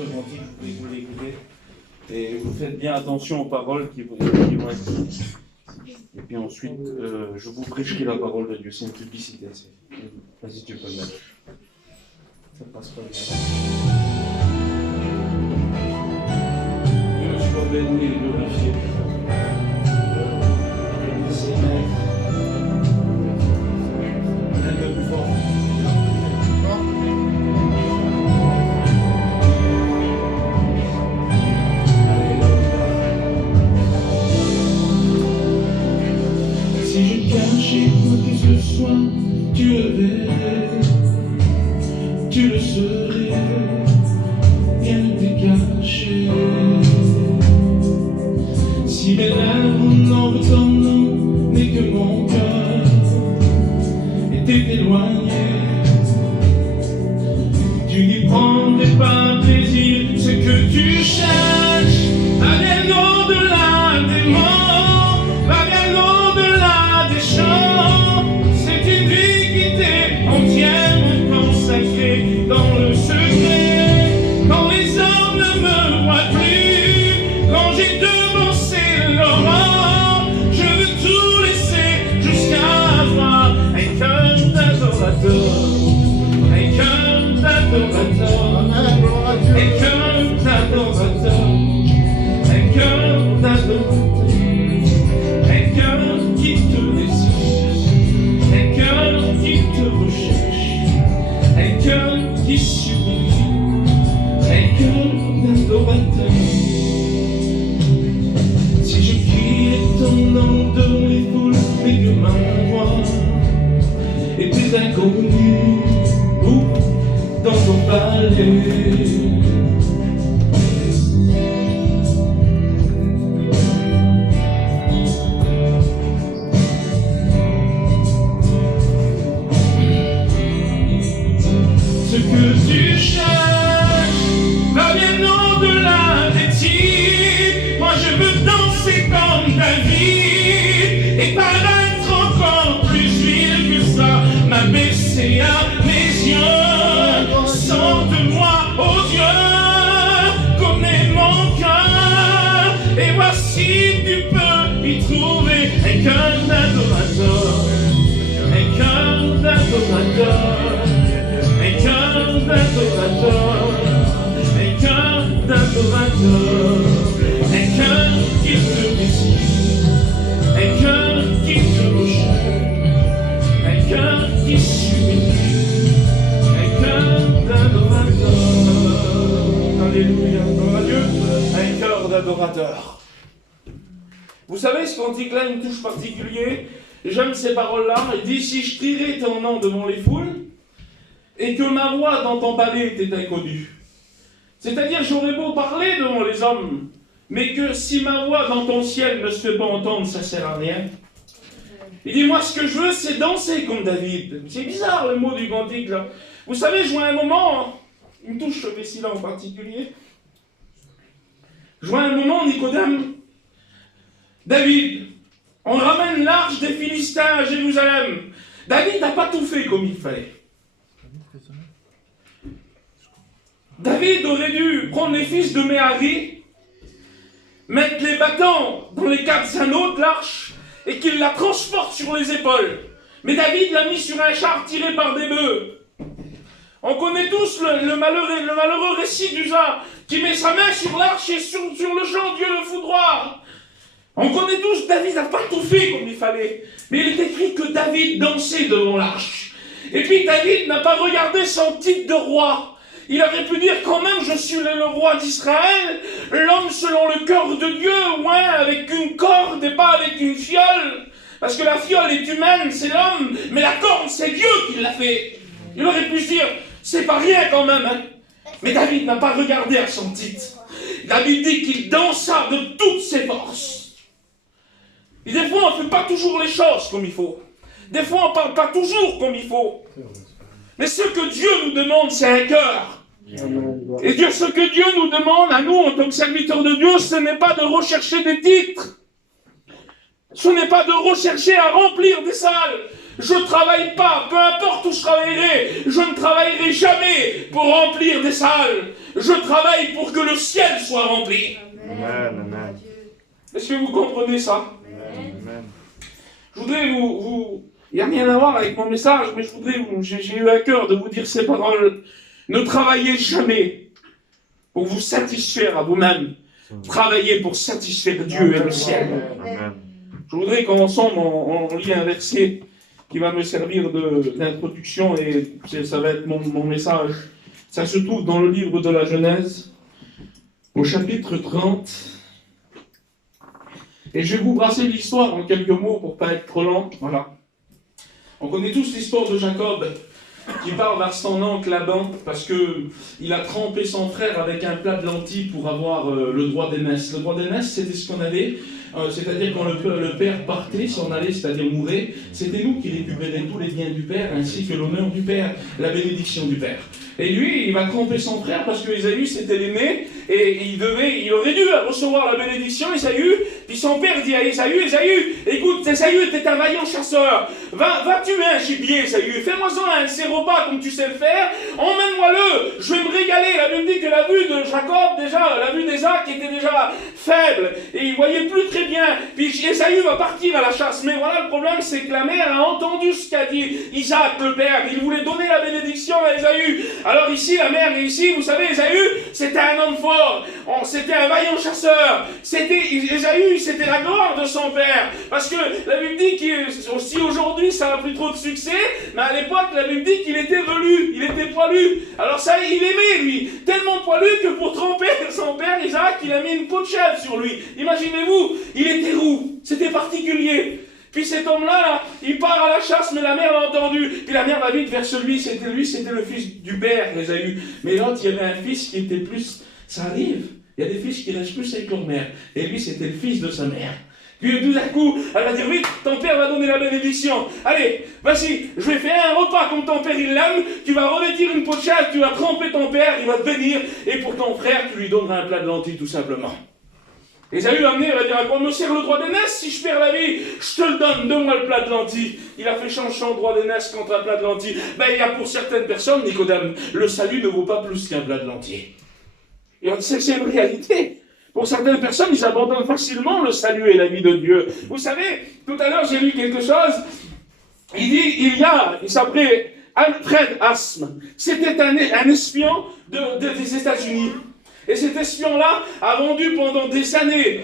ce cantique, je voulais que vous l'écoutez. Et vous faites bien attention aux paroles qui vont être dites. Et puis ensuite, je vous prêcherai la parole de Dieu. C'est une publicité. Vas-y, tu peux le mettre. Ça passe pas bien. Dieu soit béni et glorifié. Merci, Maître. Un peu plus fort. Si je cachais quoi que ce soit, tu le verrais, tu le serais, rien n'était caché. Si mes lèvres n'en ton nom, mais que mon cœur était éloigné, tu n'y prendrais pas plaisir. Ce que tu cherches va bien au-delà des mots, va bien au-delà des chants. C'est une vie qui t'est entièrement consacrée dans le secret. Quand les hommes ne me voient plus, quand j'ai devancé l'aurore, je veux tout laisser jusqu'à avoir un cœur d'adorateur, un cœur d'adorateur, un cœur d'adorateur, un cœur d'adorateur, un cœur qui te désire, un cœur qui te recherche, un cœur qui supplie, un cœur d'adorateur. Si je criais ton nom devant les foules, mais que ma voix était inconnue, ou dans ton palais. Ce que tu cherches va bien au-delà des tirs. Moi je veux danser comme David et paraître encore plus vil que ça, m'abaisser à mes yeux. Sente-moi, oh Dieu, connais mon cœur, et voici tu peux y trouver un cœur d'adorateur, un cœur d'adorateur, un cœur d'adorateur, un cœur d'adorateur, un cœur qui te désire, un cœur qui te recherche, un cœur qui supplie, un cœur d'adorateur. Alléluia, gloire à Dieu, un cœur d'adorateur. Vous savez, ce cantique-là a une touche particulière. J'aime ces paroles-là. Il dit, si je crierais ton nom devant les foules, et que ma voix dans ton palais était inconnue. C'est-à-dire, j'aurais beau parler devant les hommes, mais que si ma voix dans ton ciel ne se fait pas entendre, ça ne sert à rien. Il dit, moi, ce que je veux, c'est danser comme David. C'est bizarre, le mot du cantique, là. Vous savez, je vois un moment, une touche ce récit-là en particulier, je vois un moment, Nicodème, David, on ramène l'arche des Philistins à Jérusalem. David n'a pas tout fait comme il fallait. David aurait dû prendre les fils de Méhari, mettre les bâtons dans les quatre anneaux de l'arche et qu'il la transporte sur les épaules. Mais David l'a mis sur un char tiré par des bœufs. On connaît tous le malheureux récit d'Uza qui met sa main sur l'arche et sur le champ Dieu le foudroie. On connaît tous, David n'a pas tout fait comme il fallait. Mais il est écrit que David dansait devant l'arche. Et puis David n'a pas regardé son titre de roi. Il aurait pu dire quand même, je suis le roi d'Israël, l'homme selon le cœur de Dieu, ouais, avec une corde et pas avec une fiole. Parce que la fiole est humaine, c'est l'homme, mais la corde, c'est Dieu qui l'a fait. Il aurait pu se dire, c'est pas rien quand même, hein. Mais David n'a pas regardé à son titre. David dit qu'il dansa de toutes ses forces. Et des fois, on ne fait pas toujours les choses comme il faut. Des fois, on ne parle pas toujours comme il faut. Mais ce que Dieu nous demande, c'est un cœur. Et Dieu, ce que Dieu nous demande à nous, en tant que serviteurs de Dieu, ce n'est pas de rechercher des titres. Ce n'est pas de rechercher à remplir des salles. Je ne travaille pas, peu importe où je travaillerai, je ne travaillerai jamais pour remplir des salles. Je travaille pour que le ciel soit rempli. Amen. Amen. Est-ce que vous comprenez ça? Amen. Je voudrais il n'y a rien à voir avec mon message, mais j'ai eu à cœur de vous dire ces paroles. Ne travaillez jamais pour vous satisfaire à vous-même. Travaillez pour satisfaire Dieu et le ciel. Amen. Je voudrais qu'ensemble, on lit un verset qui va me servir d'introduction et ça va être mon message. Ça se trouve dans le livre de la Genèse, au chapitre 30. Et je vais vous brasser l'histoire en quelques mots pour ne pas être trop lent. Voilà. On connaît tous l'histoire de Jacob qui part vers son oncle Laban parce qu'il a trempé son frère avec un plat de lentilles pour avoir le droit d'aînesse. Le droit d'aînesse, c'était ce qu'on avait, c'est-à-dire quand le père partait, s'en allait, c'est-à-dire mourait, c'était nous qui récupérions tous les biens du père ainsi que l'honneur du père, la bénédiction du père. Et lui, il va tromper son frère parce que Ésaü, c'était l'aîné, et il aurait dû recevoir la bénédiction, Ésaü, puis son père dit à Ésaü, écoute, Ésaü, t'es un vaillant chasseur, va tuer un gibier, Ésaü, fais-moi-en un de ces repas comme tu sais le faire, emmène-moi-le, je vais me régaler. La Bible dit que la vue de Jacob, déjà, la vue d'Isaac était déjà faible, et il voyait plus très bien, puis Ésaü va partir à la chasse, mais voilà, le problème, c'est que la mère a entendu ce qu'a dit Isaac, le père, il voulait donner la bénédiction à Ésaü. Alors ici, la mère, ici, vous savez, Ésaü, c'était un homme fort, c'était un vaillant chasseur, Ésaü, c'était la gloire de son père, parce que la Bible dit qu'aussi aujourd'hui, ça n'a plus trop de succès, mais à l'époque, la Bible dit qu'il était velu, il était poilu, alors ça, il aimait, lui, tellement poilu que pour tromper son père, Isaac, il a mis une peau de chèvre sur lui, imaginez-vous, il était roux, c'était particulier. Puis cet homme-là, il part à la chasse, mais la mère l'a entendu. Puis la mère va vite vers c'était le fils du père, Ésaü. Mais l'autre, il y avait un fils qui était plus, ça arrive, il y a des fils qui restent plus avec leur mère. Et lui, c'était le fils de sa mère. Puis tout d'un coup, elle va dire, vite, ton père va donner la bénédiction. Allez, vas-y, je vais faire un repas comme ton père, il l'aime. Tu vas revêtir une peau de chèvre, tu vas tremper ton père, il va te bénir. Et pour ton frère, tu lui donneras un plat de lentilles, tout simplement. Ésaü va venir, il va dire, à quoi me sert le droit d'aînesse si je perds la vie? Je te le donne, donne-moi le plat de lentilles. Il a fait changer son droit d'aînesse contre un plat de lentilles. Ben, il y a pour certaines personnes, Nicodème, le salut ne vaut pas plus qu'un plat de lentilles. Et on sait que c'est une réalité. Pour certaines personnes, ils abandonnent facilement le salut et la vie de Dieu. Vous savez, tout à l'heure, j'ai lu quelque chose. Il s'appelait Alfred Asm. C'était un espion des États-Unis. Et cet espion-là a vendu pendant des années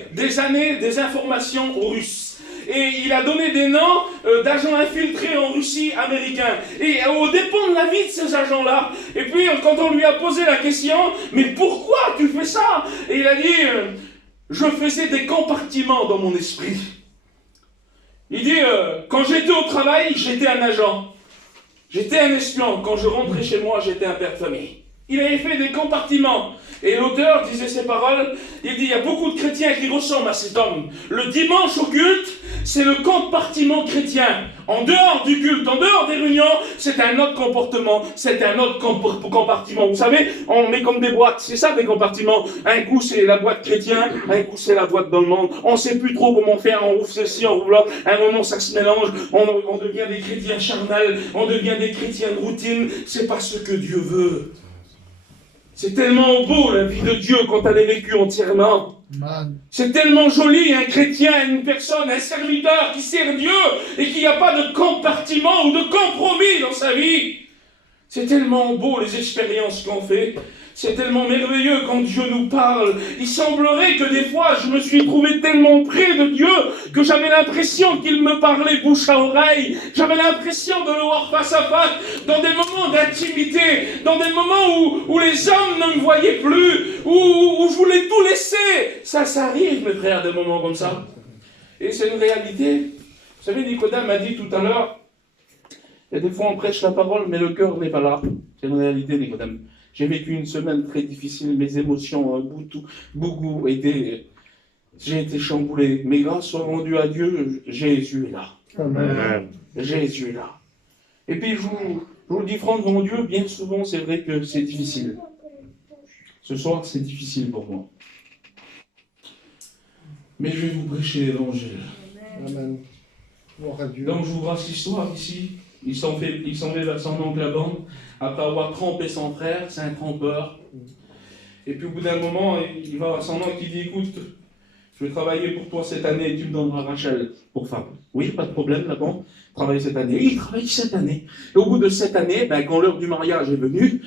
des informations aux Russes. Et il a donné des noms d'agents infiltrés en Russie américains. Et au dépend de la vie de ces agents-là. Et puis, quand on lui a posé la question, mais pourquoi tu fais ça? Et il a dit, je faisais des compartiments dans mon esprit. Il dit, quand j'étais au travail, j'étais un agent. J'étais un espion. Quand je rentrais chez moi, j'étais un père de famille. Il avait fait des compartiments. Et l'auteur disait ces paroles, il dit, il y a beaucoup de chrétiens qui ressemblent à cet homme. Le dimanche au culte, c'est le compartiment chrétien. En dehors du culte, en dehors des réunions, c'est un autre comportement, c'est un autre compartiment. Vous savez, on met comme des boîtes, c'est ça des compartiments. Un coup c'est la boîte chrétien, un coup c'est la boîte dans le monde. On ne sait plus trop comment faire, on ouvre ceci, on ouvre là. À un moment ça se mélange, on devient des chrétiens charnels, on devient des chrétiens de routine. C'est pas ce que Dieu veut. C'est tellement beau la vie de Dieu quand elle est vécue entièrement. C'est tellement joli un chrétien, une personne, un serviteur qui sert Dieu et qui n'a pas de compartiment ou de compromis dans sa vie. C'est tellement beau les expériences qu'on fait. C'est tellement merveilleux quand Dieu nous parle. Il semblerait que des fois, je me suis trouvé tellement près de Dieu que j'avais l'impression qu'il me parlait bouche à oreille. J'avais l'impression de le voir face à face dans des moments d'intimité, dans des moments où les hommes ne me voyaient plus, où je voulais tout laisser. Ça arrive, mes frères, des moments comme ça. Et c'est une réalité. Vous savez, Nicodème m'a dit tout à l'heure, il y a des fois on prêche la parole, mais le cœur n'est pas là. C'est une réalité, Nicodème. J'ai vécu une semaine très difficile, mes émotions, beaucoup étaient... J'ai été chamboulé. Mais grâce soit rendue à Dieu, Jésus est là. Amen. Jésus est là. Et puis je vous le dis franchement, Dieu, bien souvent, c'est vrai que c'est difficile. Ce soir, c'est difficile pour moi. Mais je vais vous prêcher l'évangile. Amen. Gloire à Dieu. Donc je vous raconte l'histoire ici. Il s'en va vers son oncle Laban, après avoir trompé son frère, c'est un trompeur. Et puis au bout d'un moment, il va à son oncle qui dit, écoute, je vais travailler pour toi cette année et tu me donneras Rachel pour femme. Oui, pas de problème, Laban, travaille cette année. Et il travaille cette année. Et au bout de cette année, quand l'heure du mariage est venue,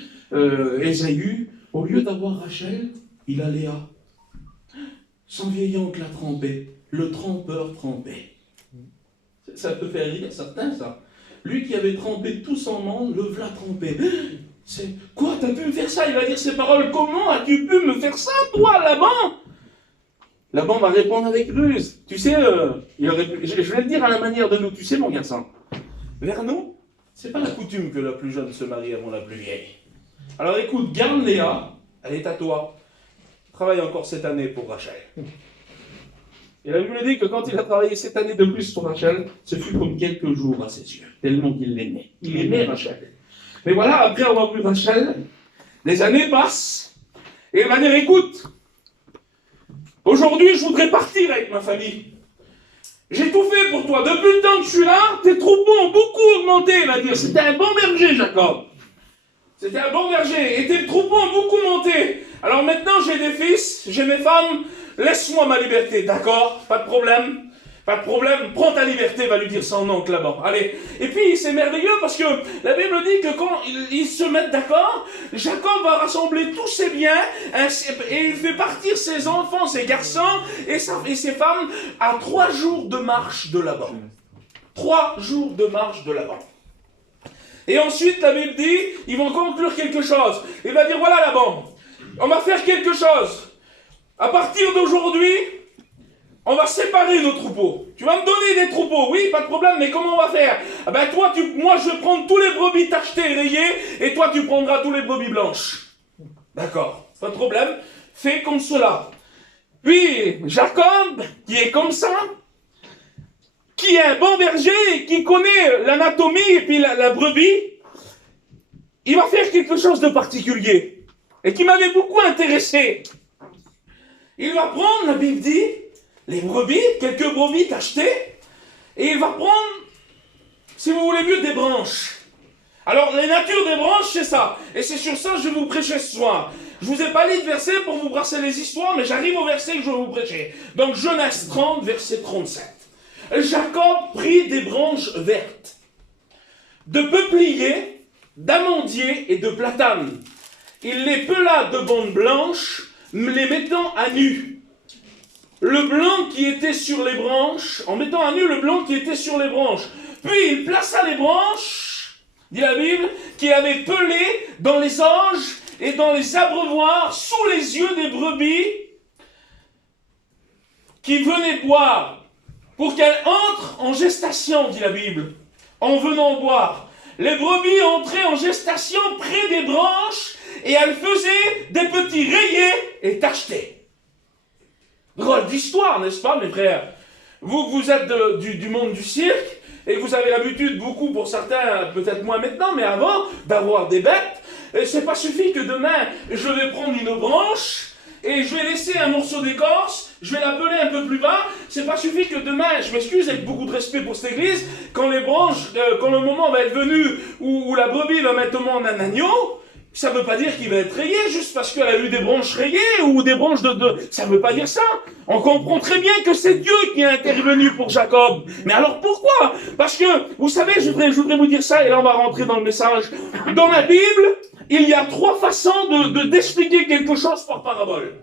Ésaü, au lieu d'avoir Rachel, il a Léa. Son vieil oncle l'a trompé, le trompeur trompé. Ça peut faire rire certains, ça. Lui qui avait trompé tout son monde, le voilà trompé. C'est quoi, t'as pu me faire ça? Il va dire ces paroles. Comment as-tu pu me faire ça, toi, Laban? Laban va répondre avec ruse. Tu sais, je vais le dire à la manière de nous. Tu sais, mon garçon, vers nous, c'est pas la coutume que la plus jeune se marie avant la plus vieille. Alors écoute, garde Léa, elle est à toi. Travaille encore cette année pour Rachel. Et la Bible dit que quand il a travaillé cette année de plus pour Rachel, ce fut comme quelques jours à ses yeux, tellement qu'il l'aimait. Il aimait Rachel. Mais voilà, après avoir vu Rachel, les années passent, et il va dire, écoute, aujourd'hui je voudrais partir avec ma famille. J'ai tout fait pour toi. Depuis le temps que je suis là, tes troupeaux ont beaucoup augmenté, il va dire. C'était un bon berger, Jacob. C'était un bon berger, et tes troupeaux ont beaucoup monté. Alors maintenant j'ai des fils, j'ai mes femmes, laisse-moi ma liberté, d'accord? Pas de problème. Pas de problème, prends ta liberté, va lui dire son oncle là-bas. Allez. Et puis c'est merveilleux parce que la Bible dit que quand ils se mettent d'accord, Jacob va rassembler tous ses biens et il fait partir ses enfants, ses garçons et ses femmes à 3 jours de marche de là-bas. 3 jours de marche de là-bas. Et ensuite la Bible dit, ils vont conclure quelque chose. Il va dire, voilà Laban, on va faire quelque chose. À partir d'aujourd'hui, on va séparer nos troupeaux. Tu vas me donner des troupeaux, oui, pas de problème, mais comment on va faire? Moi je vais prendre tous les brebis tachetées et rayées, et toi tu prendras tous les brebis blanches. D'accord, pas de problème, fais comme cela. Puis Jacob, qui est comme ça, qui est un bon berger, et qui connaît l'anatomie et puis la brebis, il va faire quelque chose de particulier, et qui m'avait beaucoup intéressé. Il va prendre, la Bible dit, les brebis, quelques brebis tachetées, et il va prendre, si vous voulez mieux, des branches. Alors, les natures des branches, c'est ça. Et c'est sur ça que je vais vous prêcher ce soir. Je ne vous ai pas lu de verset pour vous brasser les histoires, mais j'arrive au verset que je vais vous prêcher. Donc, Genèse 30, verset 37. Jacob prit des branches vertes, de peuplier, d'amandier et de platane. Il les pela de bandes blanches, les mettant à nu. Le blanc qui était sur les branches, en mettant à nu le blanc qui était sur les branches. Puis il plaça les branches, dit la Bible, qu'il avait pelées dans les orges et dans les abreuvoirs sous les yeux des brebis qui venaient boire, pour qu'elles entrent en gestation, dit la Bible, en venant boire. Les brebis entraient en gestation près des branches et elles faisaient des petits rayés et tachetés. Drôle d'histoire, n'est-ce pas, mes frères? Vous êtes du monde du cirque, et vous avez l'habitude, beaucoup pour certains, peut-être moins maintenant, mais avant, d'avoir des bêtes. Et c'est pas suffit que demain, je vais prendre une branche, et je vais laisser un morceau d'écorce, je vais la peler un peu plus bas. C'est pas suffit que demain, je m'excuse avec beaucoup de respect pour cette église, quand les branches, quand le moment va être venu où la brebis va mettre au monde un agneau, ça ne veut pas dire qu'il va être rayé juste parce qu'elle a eu des branches rayées ou des branches Ça ne veut pas dire ça. On comprend très bien que c'est Dieu qui a intervenu pour Jacob. Mais alors pourquoi? Parce que, vous savez, je voudrais vous dire ça, et là on va rentrer dans le message. Dans la Bible, il y a 3 façons d'expliquer quelque chose par parabole.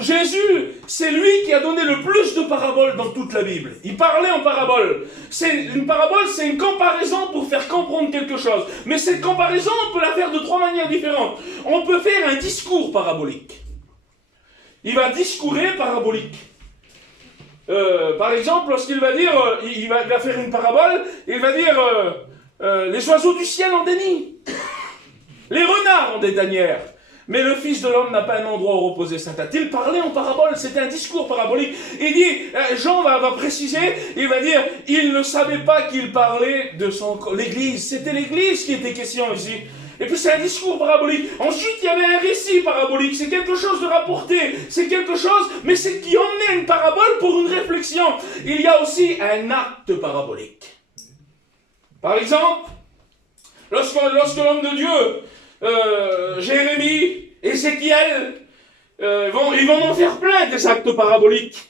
Jésus, c'est lui qui a donné le plus de paraboles dans toute la Bible. Il parlait en parabole. Une parabole, c'est une comparaison pour faire comprendre quelque chose. Mais cette comparaison, on peut la faire de 3 manières différentes. On peut faire un discours parabolique. Il va discourir parabolique. Par exemple, lorsqu'il va dire, il va faire une parabole, il va dire, les oiseaux du ciel ont des nids. Les renards ont des tanières. Mais le Fils de l'homme n'a pas un endroit où reposer sa tête. Il parlait en parabole, c'était un discours parabolique. Il dit, Jean va préciser, il va dire, il ne savait pas qu'il parlait de l'église. C'était l'église qui était question ici. Et puis c'est un discours parabolique. Ensuite, il y avait un récit parabolique. C'est quelque chose de rapporté. C'est quelque chose, mais c'est qui emmenait une parabole pour une réflexion. Il y a aussi un acte parabolique. Par exemple, lorsque l'homme de Dieu, Jérémie, Ézéchiel, ils vont en faire plein des actes paraboliques.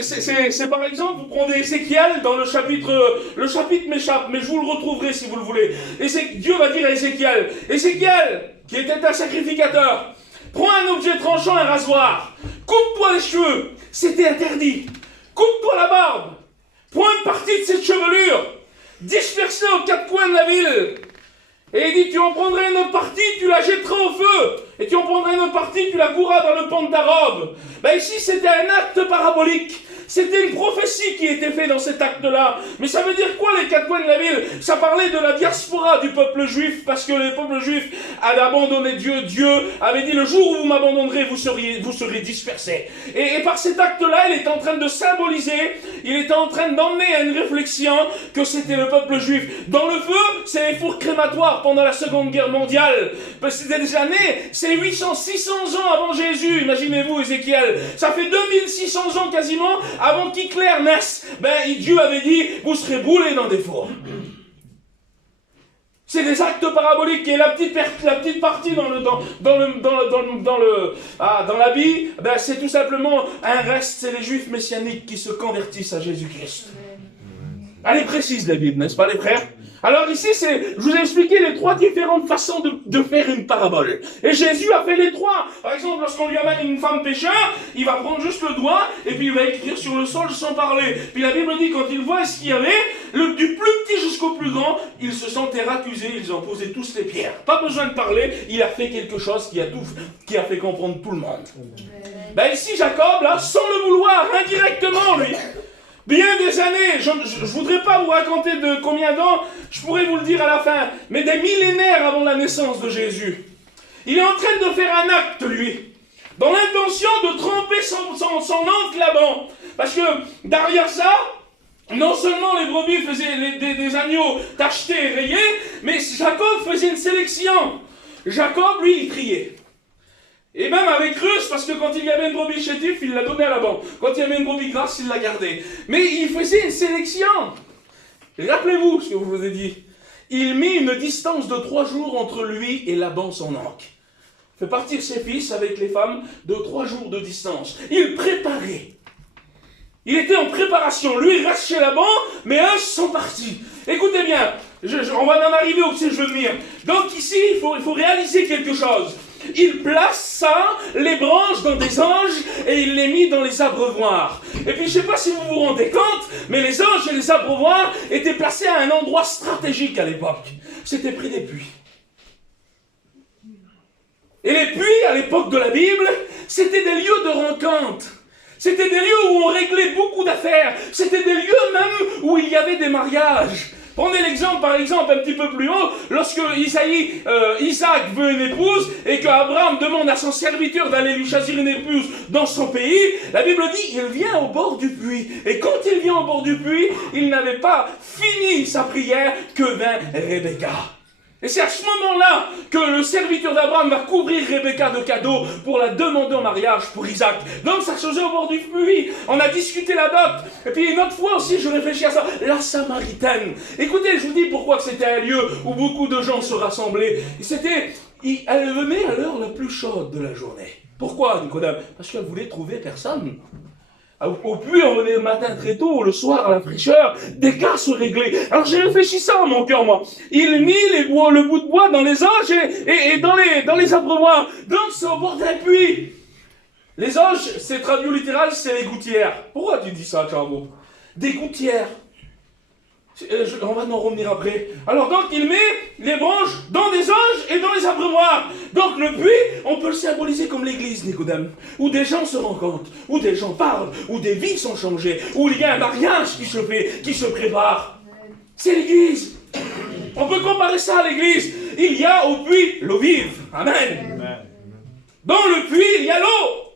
C'est par exemple, vous prenez Ézéchiel dans le chapitre m'échappe, mais je vous le retrouverai si vous le voulez. Dieu va dire à Ézéchiel, qui était un sacrificateur, prends un objet tranchant, un rasoir, coupe-toi les cheveux, c'était interdit, coupe-toi la barbe, prends une partie de cette chevelure, disperse-la aux quatre coins de la ville. Et il dit, tu en prendrais une autre partie, tu la jetteras au feu. Et tu en prendrais une autre partie, tu la courras dans le pan de ta robe. Ben ici, c'était un acte parabolique. C'était une prophétie qui était faite dans cet acte-là. Mais ça veut dire quoi, les quatre coins de la ville? Ça parlait de la diaspora du peuple juif, parce que le peuple juif avait abandonné Dieu. Dieu avait dit, le jour où vous m'abandonnerez, vous serez dispersés. Et par cet acte-là, il est en train de symboliser, il est en train d'emmener à une réflexion que c'était le peuple juif. Dans le feu, c'est les fours crématoires pendant la Seconde Guerre mondiale. Parce que c'était des années, c'est 800, 600 ans avant Jésus, imaginez-vous, Ézéchiel. Ça fait 2600 ans quasiment avant qu'Hitler naisse. Dieu avait dit, vous serez brûlés dans des fours. C'est des actes paraboliques. Et la petite partie dans l'habit, c'est tout simplement un reste, c'est les juifs messianiques qui se convertissent à Jésus-Christ. Elle est précise, la Bible, n'est-ce pas, les frères? Alors ici, je vous ai expliqué les trois différentes façons de faire une parabole. Et Jésus a fait les trois. Par exemple, lorsqu'on lui amène une femme pécheur, il va prendre juste le doigt, et puis il va écrire sur le sol sans parler. Puis la Bible dit, quand il voit ce qu'il y avait, du plus petit jusqu'au plus grand, ils se sentaient accusés, ils ont posé tous les pierres. Pas besoin de parler, il a fait quelque chose qui a fait comprendre tout le monde. Ici, Jacob, là, sans le vouloir, indirectement, lui, bien des années, je ne voudrais pas vous raconter de combien d'ans, je pourrais vous le dire à la fin, mais des millénaires avant la naissance de Jésus. Il est en train de faire un acte, lui, dans l'intention de tromper son oncle Laban. Parce que derrière ça, non seulement les brebis faisaient des agneaux tachetés et rayés, mais Jacob faisait une sélection. Jacob, lui, il criait. Et même avec Ruth, parce que quand il y avait une brebis chétive, il la donnait à Laban. Quand il y avait une brebis grasse, il la gardait. Mais il faisait une sélection. Rappelez-vous ce que je vous ai dit. Il mit une distance de 3 jours entre lui et Laban, son oncle. Il fait partir ses fils avec les femmes de 3 jours de distance. Il préparait. Il était en préparation. Lui, il reste chez Laban, mais eux sont partis. Écoutez bien, on va en arriver où je veux venir. Donc ici, il faut réaliser quelque chose. Il place les branches dans des anges et il les mit dans les abreuvoirs. Et puis je ne sais pas si vous vous rendez compte, mais les anges et les abreuvoirs étaient placés à un endroit stratégique à l'époque. C'était près des puits. Et les puits, à l'époque de la Bible, c'était des lieux de rencontre. C'était des lieux où on réglait beaucoup d'affaires. C'était des lieux même où il y avait des mariages. Prenez l'exemple, par exemple, un petit peu plus haut, lorsque Isaac veut une épouse et qu'Abraham demande à son serviteur d'aller lui choisir une épouse dans son pays, la Bible dit, il vient au bord du puits. Et quand il vient au bord du puits, il n'avait pas fini sa prière que vint Rebecca. Et c'est à ce moment-là que le serviteur d'Abraham va couvrir Rebecca de cadeaux pour la demander en mariage pour Isaac. Donc ça se faisait au bord du puits. On a discuté la dot. Et puis une autre fois aussi, je réfléchis à ça. La Samaritaine. Écoutez, je vous dis pourquoi c'était un lieu où beaucoup de gens se rassemblaient. Elle venait à l'heure la plus chaude de la journée. Pourquoi, Nicodème? Parce qu'elle voulait trouver personne. Au puits, on venait le matin très tôt, le soir, à la fraîcheur, des cas se réglaient. Alors j'ai réfléchi ça à mon cœur, moi. Il mit le bout de bois dans les anges et dans les abreuvoirs. Donc c'est au bord d'un puits. Les anges, c'est traduit littéral, c'est les gouttières. Pourquoi tu dis ça, Charbo? Des gouttières. On va en revenir après. Alors donc, il met les branches dans des anges et dans les abreuvoirs. Donc le puits, on peut le symboliser comme l'église, Nicodème, où des gens se rencontrent, où des gens parlent, où des vies sont changées, où il y a un mariage qui se fait, qui se prépare. C'est l'église. On peut comparer ça à l'église. Il y a au puits l'eau vive. Amen. Dans le puits, il y a l'eau.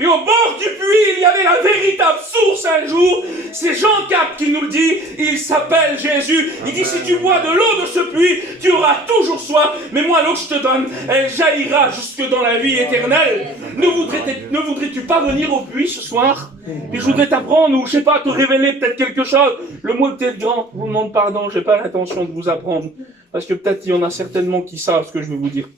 Et au bord du puits, il y avait la véritable source un jour. C'est Jean 4 qui nous le dit. Il s'appelle Jésus. Il dit, si tu bois de l'eau de ce puits, tu auras toujours soif. Mais moi, l'eau que je te donne, elle jaillira jusque dans la vie éternelle. Ne voudrais-tu pas venir au puits ce soir? Et je voudrais t'apprendre, ou je sais pas, te révéler peut-être quelque chose. Le mot est peut-être grand. Je vous demande pardon, j'ai pas l'intention de vous apprendre. Parce que peut-être il y en a certainement qui savent ce que je vais vous dire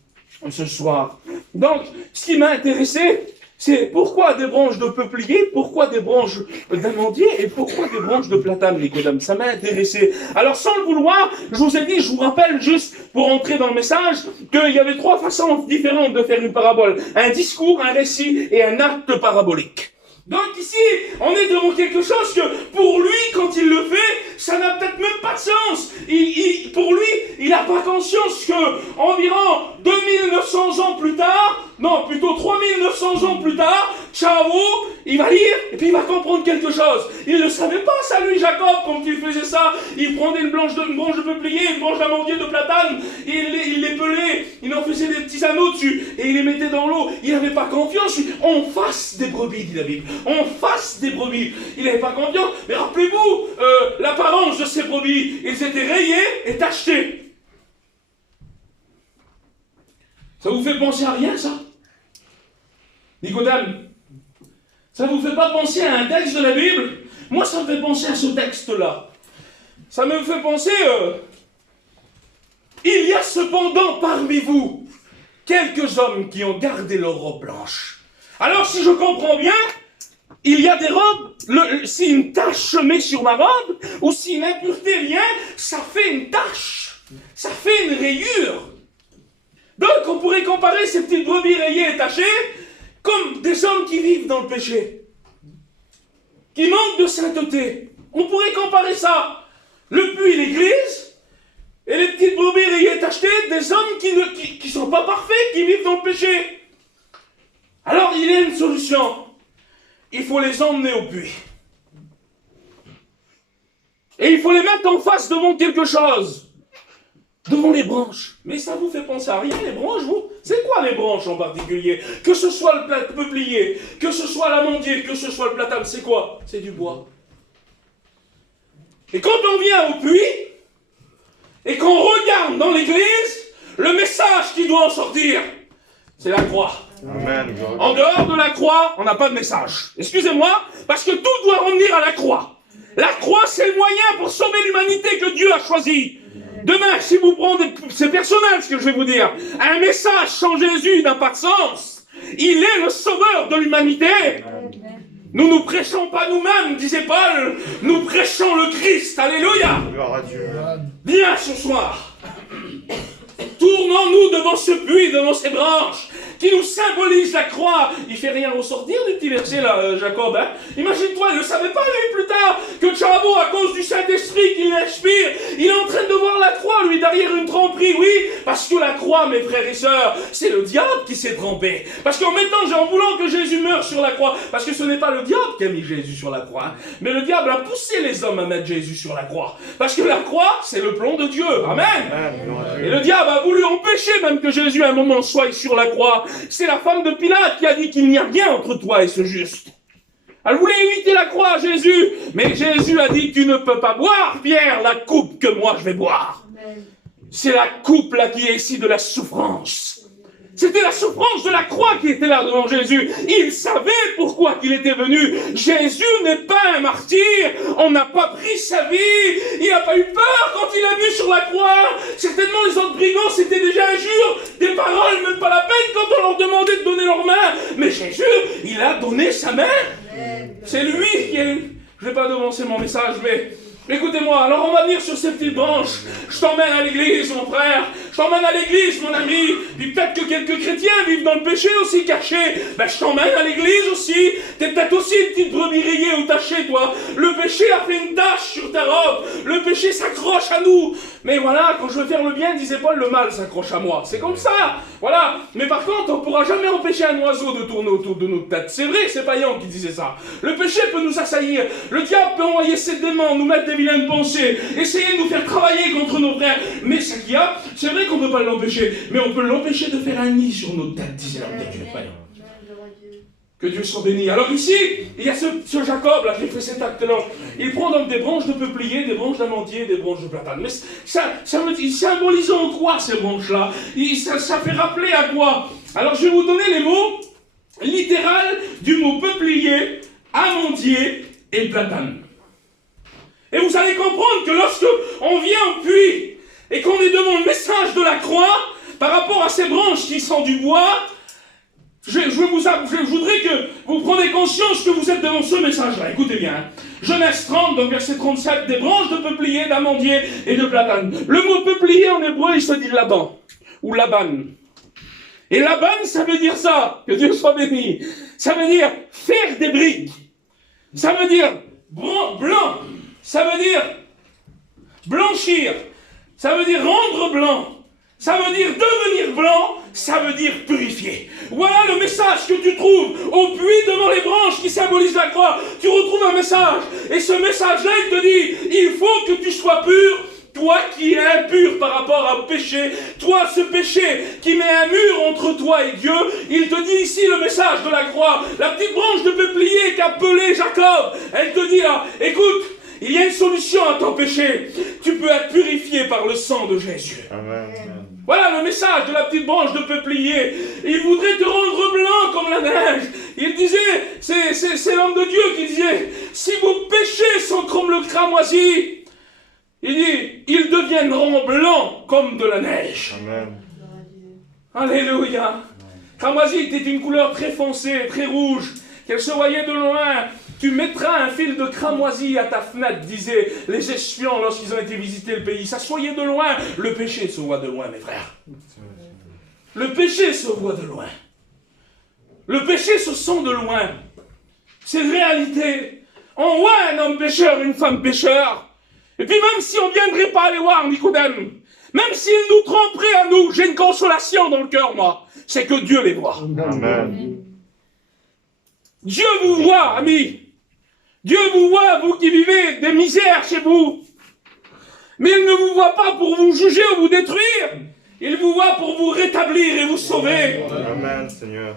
ce soir. Donc, ce qui m'a intéressé, c'est pourquoi des branches de peuplier, pourquoi des branches d'amandier et pourquoi des branches de platane, Nicodème. Ça m'a intéressé. Alors, sans le vouloir, je vous ai dit, je vous rappelle juste, pour entrer dans le message, qu'il y avait 3 façons différentes de faire une parabole. Un discours, un récit et un acte parabolique. Donc ici, on est devant quelque chose que, pour lui, quand il le fait, ça n'a peut-être même pas de sens. Pour lui, il n'a pas conscience que, environ 2900 ans plus tard, non, plutôt 3900 ans plus tard, Chavo, il va lire, et puis il va comprendre quelque chose. Il ne savait pas ça, lui, Jacob, quand il faisait ça. Il prenait une branche de peuplier, une branche d'amandier, de platane, il les pelait, il en faisait des petits anneaux dessus, et il les mettait dans l'eau. Il n'avait pas confiance. On fasse des brebis, dit la Bible. On fasse des brebis. Il n'avait pas confiance. Mais rappelez-vous, l'apparence de ces brebis, ils étaient rayés et tachetés. Ça vous fait penser à rien, ça? Nicodème, ça vous fait pas penser à un texte de la Bible? Moi, ça me fait penser à ce texte-là. Ça me fait penser... Il y a cependant parmi vous quelques hommes qui ont gardé leur robe blanche. Alors, si je comprends bien, il y a des robes, si une tache se met sur ma robe, ou si une impureté vient, ça fait une tache. Ça fait une rayure. Donc, on pourrait comparer ces petites brebis rayées et tachées comme des hommes qui vivent dans le péché, qui manquent de sainteté. On pourrait comparer ça, le puits, l'église, et les petites brebis rayées et tachées, des hommes qui sont pas parfaits, qui vivent dans le péché. Alors, il y a une solution. Il faut les emmener au puits. Et il faut les mettre en face devant quelque chose. Devant les branches. Mais ça vous fait penser à rien, les branches, vous? C'est quoi les branches en particulier? Que ce soit le peuplier, que ce soit l'amandier, que ce soit le platane, c'est quoi? C'est du bois. Et quand on vient au puits, et qu'on regarde dans l'église, le message qui doit en sortir, c'est la croix. Amen. En dehors de la croix, on n'a pas de message. Excusez-moi, parce que tout doit revenir à la croix. La croix, c'est le moyen pour sauver l'humanité que Dieu a choisi. Demain, si vous prenez, c'est personnel ce que je vais vous dire, un message sans Jésus n'a pas de sens. Il est le sauveur de l'humanité. Nous ne prêchons pas nous-mêmes, disait Paul, nous prêchons le Christ. Alléluia. Gloire à Dieu. Bien ce soir, tournons-nous devant ce puits, devant ces branches, qui nous symbolisent la croix. Il fait rien ressortir du petit verset là, Jacob. Hein? Imagine-toi, il ne savait pas lui plus tard que Chavo, à cause du Saint-Esprit qui l'inspire, il est en train de voir la croix, lui, derrière une tromperie. Oui, parce que la croix, mes frères et sœurs, c'est le diable qui s'est trompé. Parce qu'en voulant que Jésus meure sur la croix, parce que ce n'est pas le diable qui a mis Jésus sur la croix, hein, mais le diable a poussé les hommes à mettre Jésus sur la croix. Parce que la croix, c'est le plan de Dieu. Amen. Et le diable a voulu empêcher même que Jésus à un moment soit sur la croix. C'est la femme de Pilate qui a dit qu'il n'y a rien entre toi et ce juste. Elle voulait éviter la croix à Jésus, mais Jésus a dit, tu ne peux pas boire, Pierre, la coupe que moi je vais boire. C'est la coupe là qui est ici de la souffrance. C'était la souffrance de la croix qui était là devant Jésus. Il savait pourquoi il était venu. Jésus n'est pas un martyr. On n'a pas pris sa vie. Il n'a pas eu peur quand il a vu sur la croix. Certainement les autres brigands s'étaient déjà injures. Des paroles, même pas la peine quand on leur demandait de donner leurs mains. Mais Jésus, il a donné sa main. C'est lui qui est... Je ne vais pas devancer mon message, mais... Écoutez-moi, alors on va venir sur ces petites branches. Je t'emmène à l'église, mon frère. Je t'emmène à l'église, mon ami. Puis peut-être que quelques chrétiens vivent dans le péché aussi cachés. Ben je t'emmène à l'église aussi. T'es peut-être aussi une petite brebis rayée ou tachée, toi. Le péché a fait une tache sur ta robe. Le péché s'accroche à nous. Mais voilà, quand je veux faire le bien, disait Paul, le mal s'accroche à moi. C'est comme ça. Voilà. Mais par contre, on ne pourra jamais empêcher un oiseau de tourner autour de notre tête. C'est vrai, c'est pas Yann qui disait ça. Le péché peut nous assaillir. Le diable peut envoyer ses démons, nous mettre des vilaines pensées, essayer de nous faire travailler contre nos frères. Mais ce qu'il y a, c'est vrai qu'on ne peut pas l'empêcher, mais on peut l'empêcher de faire un nid sur nos têtes, disait l'homme de Dieu. Que Dieu soit béni. Alors ici, il y a ce Jacob là qui fait cet acte-là. Il prend donc des branches de peuplier, des branches d'amandier, des branches de platane. Mais ça me dit, symbolise en quoi ces branches-là? Ça fait rappeler à quoi? Alors je vais vous donner les mots littéraux du mot peuplier, amandier et platane. Et vous allez comprendre que lorsque on vient au puits et qu'on est devant le message de la croix, par rapport à ces branches qui sont du bois, je voudrais que vous preniez conscience que vous êtes devant ce message-là. Écoutez bien. Genèse 30, donc verset 37, des branches de peuplier, d'amandier et de platane. Le mot peuplier en hébreu, il se dit Laban, ou Laban. Et Laban, ça veut dire ça, que Dieu soit béni. Ça veut dire faire des briques. Ça veut dire blanc. Ça veut dire blanchir. Ça veut dire rendre blanc. Ça veut dire devenir blanc, ça veut dire purifier. Voilà le message que tu trouves au puits devant les branches qui symbolisent la croix. Tu retrouves un message. Et ce message-là, il te dit, il faut que tu sois pur, toi qui es impur par rapport au péché, toi ce péché qui met un mur entre toi et Dieu, il te dit ici le message de la croix. La petite branche de peuplier qu'appelait Jacob, elle te dit là, écoute, il y a une solution à ton péché. Tu peux être purifié par le sang de Jésus. Amen. Voilà le message de la petite branche de peuplier. Il voudrait te rendre blanc comme la neige. Il disait, c'est l'homme de Dieu qui disait, si vos péchés sont comme le cramoisi, il dit, ils deviendront blancs comme de la neige. Amen. Alléluia. Cramoisi était une couleur très foncée, très rouge, qu'elle se voyait de loin. Tu mettras un fil de cramoisi à ta fenêtre, disaient les espions lorsqu'ils ont été visiter le pays. Ça se voyait de loin. Le péché se voit de loin, mes frères. Le péché se voit de loin. Le péché se sent de loin. C'est une réalité. On voit un homme pécheur, une femme pécheur. Et puis même si on ne viendrait pas aller voir Nicodème, même s'il nous tromperait à nous, j'ai une consolation dans le cœur, moi. C'est que Dieu les voit. Amen. Dieu vous voit, amis. Dieu vous voit, vous qui vivez des misères chez vous. Mais il ne vous voit pas pour vous juger ou vous détruire. Il vous voit pour vous rétablir et vous sauver. Amen, Seigneur.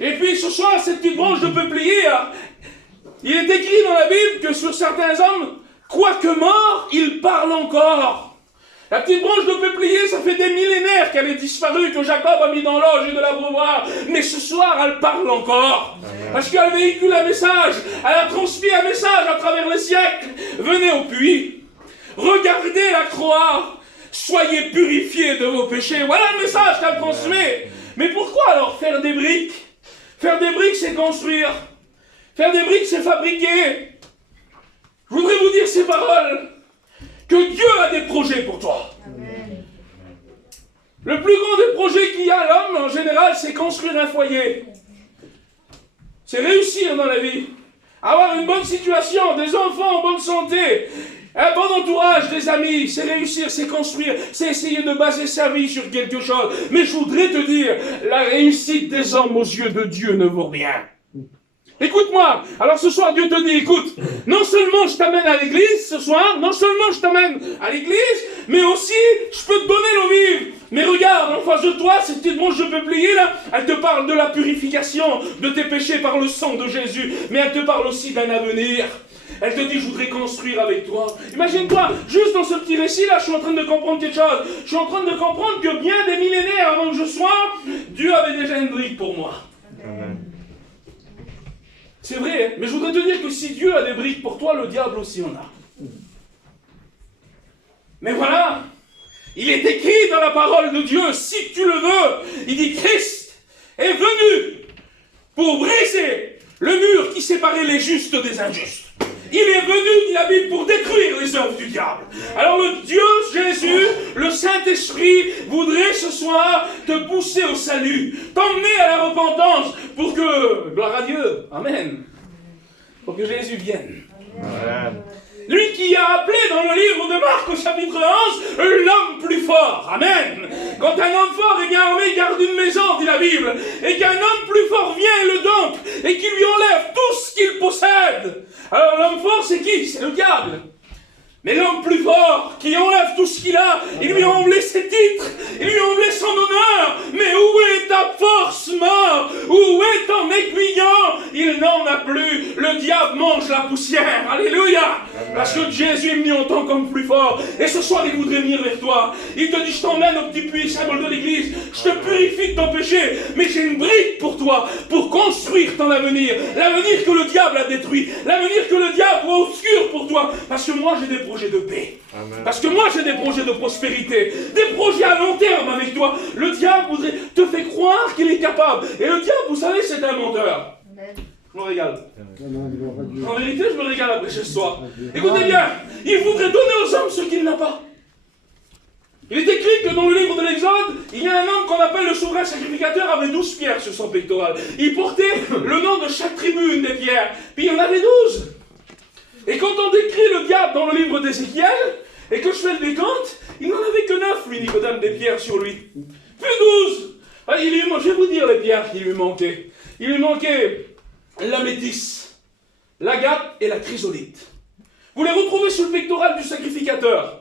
Et puis ce soir, cette petite branche de peuplier, il est écrit dans la Bible que sur certains hommes, quoique morts, ils parlent encore. La petite branche de peuplier, ça fait des millénaires qu'elle est disparue, que Jacob a mis dans l'orge et de l'abreuvoir. Mais ce soir, elle parle encore. Amen. Parce qu'elle véhicule un message. Elle a transmis un message à travers les siècles. Venez au puits. Regardez la croix. Soyez purifiés de vos péchés. Voilà le message qu'elle transmet. Mais pourquoi alors faire des briques? Faire des briques, c'est construire. Faire des briques, c'est fabriquer. Je voudrais vous dire ces paroles. Que Dieu a des projets pour toi. Amen. Le plus grand des projets qu'il y a à l'homme, en général, c'est construire un foyer. C'est réussir dans la vie. Avoir une bonne situation, des enfants en bonne santé, un bon entourage, des amis, c'est réussir, c'est construire, c'est essayer de baser sa vie sur quelque chose. Mais je voudrais te dire, la réussite des hommes aux yeux de Dieu ne vaut rien. Écoute-moi, alors ce soir Dieu te dit, écoute, non seulement je t'amène à l'église ce soir, non seulement je t'amène à l'église, mais aussi je peux te donner l'eau vive. Mais regarde, en face de toi, cette petite branche de peuplier là, elle te parle de la purification de tes péchés par le sang de Jésus, mais elle te parle aussi d'un avenir. Elle te dit, je voudrais construire avec toi. Imagine-toi, juste dans ce petit récit-là, je suis en train de comprendre quelque chose. Je suis en train de comprendre que bien des millénaires avant que je sois, Dieu avait déjà une brique pour moi. Amen. C'est vrai, hein? Mais je voudrais te dire que si Dieu a des briques pour toi, le diable aussi en a. Mais voilà, il est écrit dans la parole de Dieu, si tu le veux, il dit Christ est venu pour briser le mur qui séparait les justes des injustes. Il est venu, dit la Bible, pour détruire les œuvres du diable. Alors le Dieu Jésus, le Saint-Esprit, voudrait ce soir te pousser au salut, t'emmener à la repentance pour que, gloire à Dieu, Amen, pour que Jésus vienne. Amen. Lui qui a appelé dans le livre de Marc au chapitre 11, l'homme plus fort. Amen. Quand un homme fort est bien armé, garde une maison, dit la Bible. Et qu'un homme plus fort vient et le dompte, et qui lui enlève tout ce qu'il possède. Alors l'homme fort, c'est qui? C'est le diable. Mais l'homme plus fort, qui enlève tout ce qu'il a, il lui a enlevé ses titres, il lui a enlevé son honneur. Mais où est ta force, mort? Où est en aiguillant? Il n'en a plus. Le diable mange la poussière. Alléluia. Parce que Jésus est venu en tant qu'homme plus fort. Et ce soir, il voudrait venir vers toi. Il te dit, je t'emmène au petit puits, symbole de l'église. Je te purifie de ton péché. Mais j'ai une brique pour toi, pour construire ton avenir. L'avenir que le diable a détruit. L'avenir que le diable voit obscur pour toi. Parce que moi, j'ai des projets de paix. Amen. Parce que moi, j'ai des projets de prospérité. Des projets à long terme avec toi. Le diable te fait croire qu'il est capable. Et le diable, vous savez, c'est un menteur. Amen. Je me régale. En vérité, je me régale après ce soir. Écoutez bien, il voudrait donner aux hommes ce qu'il n'a pas. Il est écrit que dans le livre de l'Exode, il y a un homme qu'on appelle le souverain sacrificateur avec 12 pierres sur son pectoral. Il portait le nom de chaque tribu, une des pierres. Puis il y en avait 12. Et quand on décrit le diable dans le livre d'Ézéchiel, et que je fais le décompte, il n'en avait que 9, lui, Nicodème, des pierres sur lui. Puis 12. Je vais vous dire les pierres qui lui manquaient. Il lui manquait la métisse, l'agate et la chrysolite. Vous les retrouvez sur le pectoral du sacrificateur.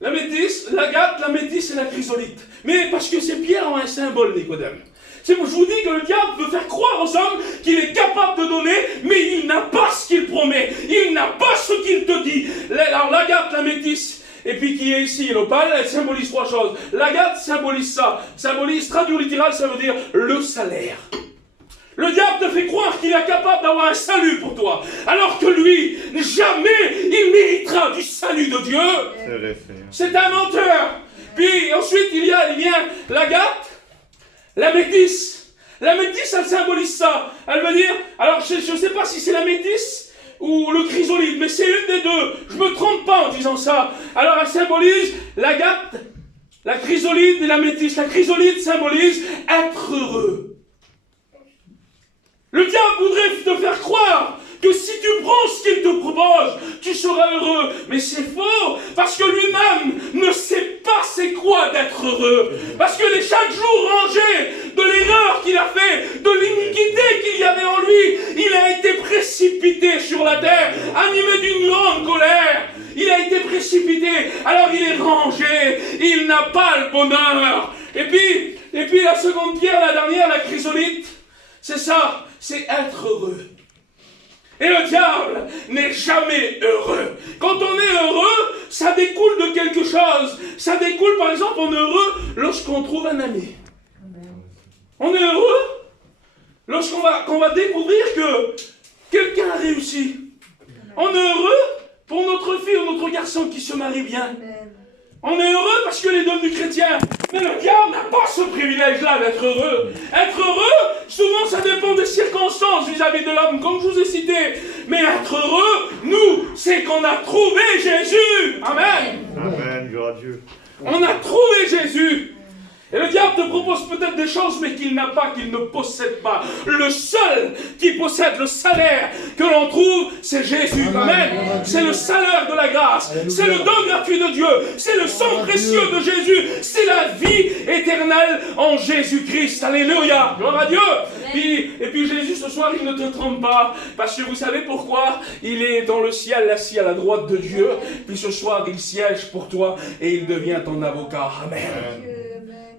La métisse, l'agate, la métisse et la chrysolite. Mais parce que ces pierres ont un symbole, Nicodème. Je vous dis que le diable veut faire croire aux hommes qu'il est capable de donner, mais il n'a pas ce qu'il promet. Il n'a pas ce qu'il te dit. Alors l'agate, la métisse, et puis qui est ici, l'opale, elle symbolise 3 choses. L'agate symbolise ça. Symbolise, traduit littéral, ça veut dire le salaire. Le diable te fait croire qu'il est capable d'avoir un salut pour toi, alors que lui, jamais il méritera du salut de Dieu. C'est un menteur. Puis ensuite, il vient l'agate, la métisse. La métisse, elle symbolise ça. Elle veut dire, alors je ne sais pas si c'est la métisse ou le chrysolite, mais c'est une des deux. Je ne me trompe pas en disant ça. Alors elle symbolise l'agate, la chrysolite et la métisse. La chrysolite symbolise être heureux. Le diable voudrait te faire croire que si tu prends ce qu'il te propose, tu seras heureux. Mais c'est faux, parce que lui-même ne sait pas c'est quoi d'être heureux. Parce que chaque jour rangé de l'erreur qu'il a fait, de l'iniquité qu'il y avait en lui, il a été précipité sur la terre, animé d'une grande colère. Il a été précipité, alors il est rangé, il n'a pas le bonheur. Et puis la seconde pierre, la dernière, la chrysolite, c'est ça. C'est être heureux. Et le diable n'est jamais heureux. Quand on est heureux, ça découle de quelque chose. Ça découle, par exemple, on est heureux lorsqu'on trouve un ami. On est heureux lorsqu'on va découvrir que quelqu'un a réussi. On est heureux pour notre fille ou notre garçon qui se marie bien. On est heureux parce qu'il est devenu chrétien. Mais le diable n'a pas ce privilège-là d'être heureux. Être heureux, souvent ça dépend des circonstances vis-à-vis de l'homme, comme je vous ai cité. Mais être heureux, nous, c'est qu'on a trouvé Jésus. Amen. Amen, gloire à Dieu. On a trouvé Jésus. Et le diable te propose peut-être des choses, mais qu'il n'a pas, qu'il ne possède pas. Le seul qui possède le salaire que l'on trouve, c'est Jésus. Amen. C'est le salaire de la grâce. C'est le don gratuit de Dieu. C'est le sang précieux de Jésus. C'est la vie éternelle en Jésus-Christ. Alléluia. Gloire à Dieu. Et puis Jésus, ce soir, il ne te trompe pas. Parce que vous savez pourquoi? Il est dans le ciel, assis à la droite de Dieu. Puis ce soir, il siège pour toi et il devient ton avocat. Amen.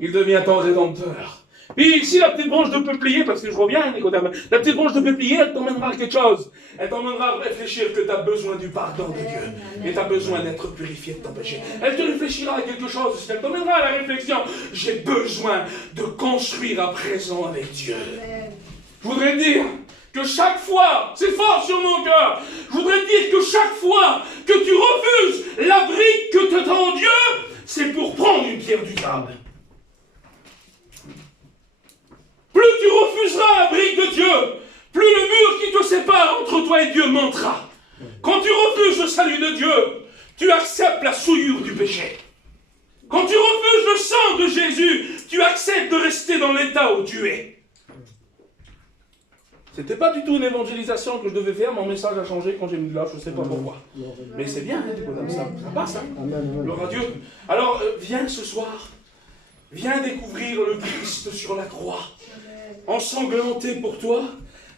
Il devient ton rédempteur. Puis ici, la petite branche de peuplier, parce que je reviens, Nicodème, la petite branche de peuplier, elle t'emmènera à quelque chose. Elle t'emmènera à réfléchir que tu as besoin du pardon de Dieu. Et tu as besoin d'être purifié de ton péché. Elle te réfléchira à quelque chose. Elle t'emmènera à la réflexion. J'ai besoin de construire à présent avec Dieu. Je voudrais dire que chaque fois, c'est fort sur mon cœur, je voudrais dire que chaque fois que tu refuses la brique que te tend Dieu, c'est pour prendre une pierre du diable. Plus tu refuseras la brique de Dieu, plus le mur qui te sépare entre toi et Dieu montera. Quand tu refuses le salut de Dieu, tu acceptes la souillure du péché. Quand tu refuses le sang de Jésus, tu acceptes de rester dans l'état où tu es. C'était pas du tout une évangélisation que je devais faire, mon message a changé quand j'ai mis là, je ne sais pas pourquoi. Mais c'est bien, ça passe, hein. Gloire à Dieu. Alors, viens ce soir, viens découvrir le Christ sur la croix, ensanglanté pour toi,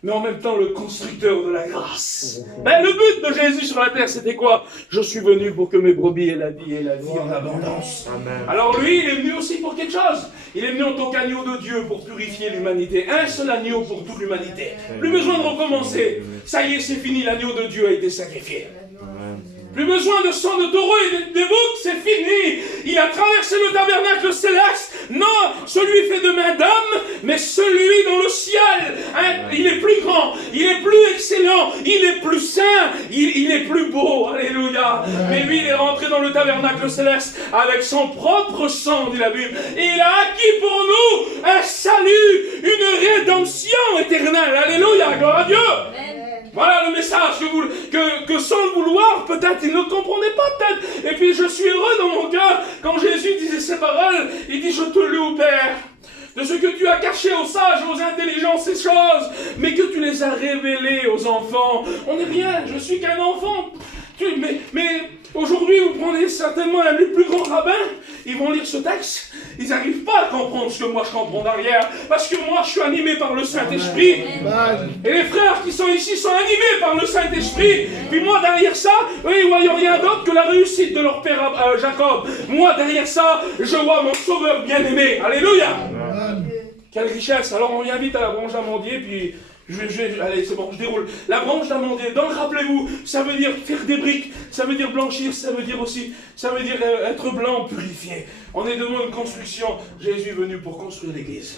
mais en même temps le constructeur de la grâce. Mais le but de Jésus sur la terre, c'était quoi? Je suis venu pour que mes brebis aient la vie et la vie en abondance. Amen. Alors lui, il est venu aussi pour quelque chose. Il est venu en tant qu'agneau de Dieu pour purifier l'humanité. Un seul agneau pour toute l'humanité. Plus besoin de recommencer. Ça y est, c'est fini, l'agneau de Dieu a été sacrifié. Amen. Plus besoin de sang de taureau et de boucs, c'est fini. Il a traversé le tabernacle céleste. Non, celui fait de main d'homme, mais celui dans le ciel. Hein, il est plus grand, il est plus excellent, il est plus saint, il est plus beau. Alléluia. Mais lui, il est rentré dans le tabernacle céleste avec son propre sang, dit la Bible. Et il a acquis pour nous un salut, une rédemption éternelle. Alléluia, gloire à Dieu. Voilà le message que sans le vouloir, peut-être, il ne comprenait pas, peut-être. Et puis je suis heureux dans mon cœur, quand Jésus disait ces paroles, il dit, je te loue, Père, de ce que tu as caché aux sages, aux intelligents, ces choses, mais que tu les as révélées aux enfants. On n'est rien, je suis qu'un enfant. Mais aujourd'hui, vous prenez certainement un des plus grands rabbins, ils vont lire ce texte, ils n'arrivent pas à comprendre ce que moi je comprends derrière, parce que moi je suis animé par le Saint-Esprit, et les frères qui sont ici sont animés par le Saint-Esprit, puis moi derrière ça, eux ils ne voient rien d'autre que la réussite de leur père Jacob. Moi derrière ça, je vois mon sauveur bien-aimé. Alléluia. Quelle richesse. Alors on y invite à la branche d'amandier, puis... allez, c'est bon, je déroule. La branche d'amandier, donc rappelez-vous, ça veut dire faire des briques, ça veut dire blanchir, ça veut dire aussi, ça veut dire être blanc, purifié. On est devant une construction. Jésus est venu pour construire l'église.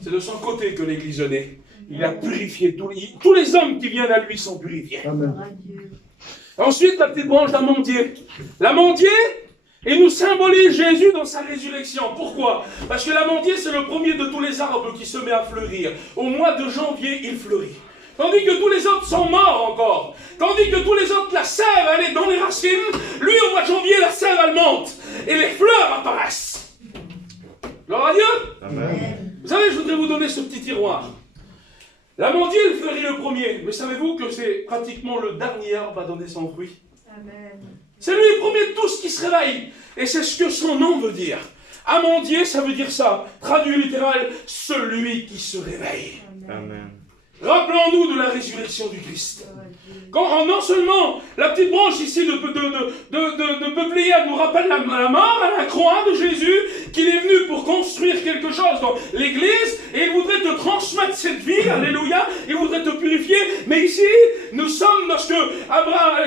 C'est de son côté que l'église est née. Il a purifié tous les hommes qui viennent à lui sont purifiés. Amen. Ensuite, la petite branche d'amandier. L'amandier, il nous symbolise Jésus dans sa résurrection. Pourquoi? Parce que l'amandier, c'est le premier de tous les arbres qui se met à fleurir. Au mois de janvier, il fleurit. Tandis que tous les autres sont morts encore. Tandis que tous les autres, la sève, elle est dans les racines. Lui, au mois de janvier, la sève, elle monte. Et les fleurs apparaissent. Gloire à Dieu. Amen. Vous savez, je voudrais vous donner ce petit tiroir. L'amandier, il fleurit le premier. Mais savez-vous que c'est pratiquement le dernier arbre à donner son fruit? Amen. C'est lui le premier de tous qui se réveille. Et c'est ce que son nom veut dire. Amandier, ça veut dire ça. Traduit littéral, celui qui se réveille. Amen. Rappelons-nous de la résurrection du Christ. Quand non seulement la petite branche ici de Peupliade nous rappelle la mort à la croix de Jésus, qu'il est venu pour construire quelque chose dans l'église, et il voudrait te transmettre cette vie, alléluia, il voudrait te purifier, mais ici, nous sommes, lorsque